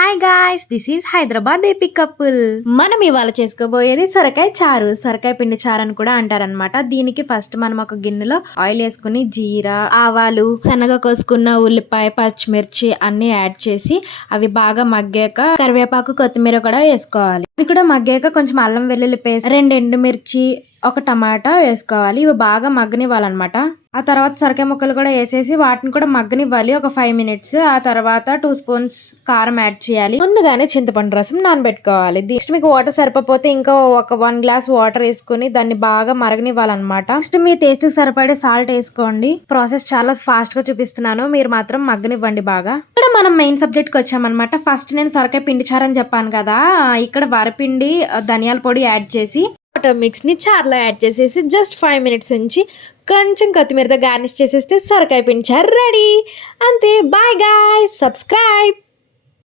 Hi guys, this is Hyderabad AP couple. మనం ఇవాళ చేసుకోబోయేది సొరకాయ చారు, సొరకాయ పిండి చారు అని కూడా అంటారనమాట. దీనికి ఫస్ట్ మనం ఒక గిన్నెలో ఆయిల్ వేసుకుని జీరా, ఆవాలు, సన్నగా కోసుకున్న ఉల్లిపాయ, పచ్చిమిర్చి అన్ని యాడ్ చేసి అవి బాగా మగ్గాక కరివేపాకు, కొత్తిమీర కూడా వేసుకోవాలి. అవి కూడా మగ్గాక కొంచెం అల్లం వెల్లుల్లి పేస్ట్, 2 ఎండుమిర్చి, ఒక టమాటా వేసుకోవాలి. ఇవి బాగా మగ్గనివ్వాలన్నమాట. ఆ తర్వాత సొరకాయ ముక్కలు కూడా వేసేసి వాటిని కూడా మగ్గనివ్వాలి ఒక 5 మినిట్స్. ఆ తర్వాత 2 స్పూన్స్ కారం యాడ్ చేయాలి. ముందుగానే చింతపండు రసం నానబెట్టుకోవాలి. నెక్స్ట్ మీకు వాటర్ సరిపోతే ఇంకా ఒక 1 గ్లాస్ వాటర్ వేసుకుని దాన్ని బాగా మరగనివ్వాలన్నమాట. నెక్స్ట్ మీ టేస్ట్ కి సరిపడే సాల్ట్ వేసుకోండి. ప్రాసెస్ చాలా ఫాస్ట్ గా చూపిస్తున్నాను, మీరు మాత్రం మగ్గనివ్వండి బాగా. ఇక్కడ మనం మెయిన్ సబ్జెక్ట్ కి వచ్చామన్నమాట. ఫస్ట్ నేను సొరకాయ పిండి చారు అని చెప్పాను కదా, ఇక్కడ వరపిండి, ధనియాల పొడి యాడ్ చేసి మిక్స్ ని చారులో యాడ్ చేసేసి జస్ట్ 5 మినిట్స్ ఉంచి కొంచెం కొత్తిమీరతో గార్నిష్ చేసేస్తే సొరకాయ పిండి చారు రెడీ. అంతే. Bye guys, subscribe.